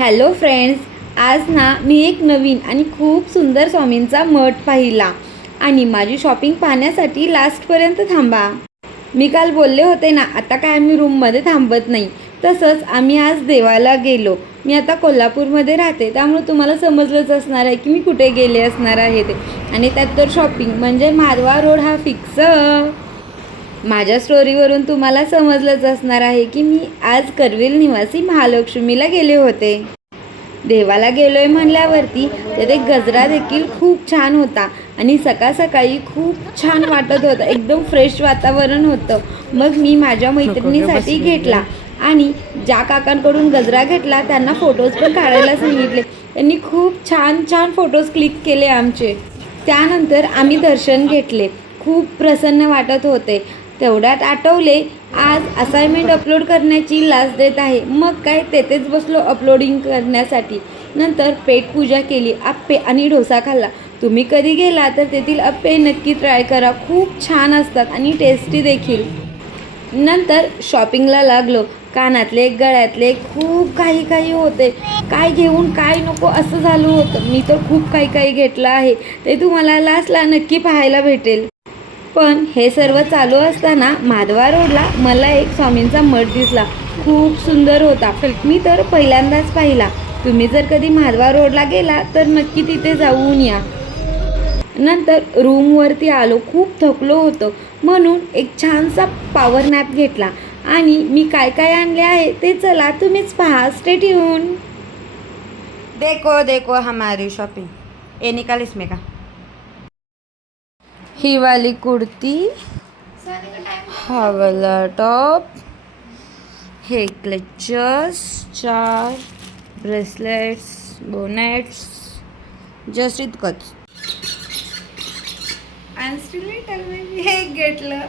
Hello friends, आज ना मी एक नवीन आणि खूप सुंदर स्वामींचा मठ पाहिला आणि माझी शॉपिंग पाहण्यासाठी लास्टपर्यंत थांबा. मी काल बोलले होते ना, आता काय आम्ही रूममध्ये थांबत नाही. तसंच आम्ही आज देवाला गेलो. मी आता कोल्हापूरमध्ये राहते, त्यामुळे तुम्हाला समजलंच असणार आहे की मी कुठे गेले असणार आहे ते. आणि त्यात तर शॉपिंग म्हणजे मारवा रोड हा फिक्स. माझ्या स्टोरीवरून तुम्हाला समजलंच असणार आहे की मी आज करवीर निवासी महालक्ष्मीला गेले होते. देवाला गेलोय म्हणल्यावरती तिथे गजरा देखील खूप छान होता आणि सकाळ सकाळी खूप छान वाटत होतं, एकदम फ्रेश वातावरण होतं. मग मी माझ्या मैत्रिणीसाठी घेतला आणि ज्या काकांकडून गजरा घेतला त्यांना फोटोज पण काढायला सांगितले. त्यांनी खूप छान छान फोटोज क्लिक केले आमचे. त्यानंतर आम्ही दर्शन घेतले. खूप प्रसन्न वाटत होते. तेवढ्यात आठवले आज असाइनमेंट अपलोड करण्याची लास्ट डेट आहे. मग काय तेथेच बसलो अपलोडिंग करण्यासाठी. नंतर पेटपूजा केली, आप्पे आणि डोसा खाल्ला. तुम्ही कधी गेला तर तेथील आप्पे नक्की ट्राय करा, खूप छान असतात आणि टेस्टी देखील. नंतर शॉपिंगला लागलो. कानातले गळ्यातले खूप काही काही होते. काय घेऊन काय नको असं झालं होतं. मी तर खूप काही काही घेतलं आहे, ते तुम्हाला लास्टला नक्की पाहायला भेटेल. पण हे सर्व चालू असताना माधवा रोडला मला एक स्वामींचा मठ दिसला. खूप सुंदर होता. मी तर पहिल्यांदाच पाहिला. तुम्ही जर कधी माधवा रोडला गेला तर नक्की तिथे जाऊन या. नंतर रूमवरती आलो. खूप थकलो होतो म्हणून एक छानसा पॉवर नॅप घेतला. आणि मी काय काय आणले आहे ते चला तुम्हीच पहा. Stay tune. देखो देखो हमारी शॉपिंग. ये निकाल इसमें का. ही वाली कुर्ती, हा वाला टॉप, हे क्लचर्स, 4 ब्रेसलेट्स, बोनेट्स, जस्ट इतकंच. आणि स्टिल हे घेतलं.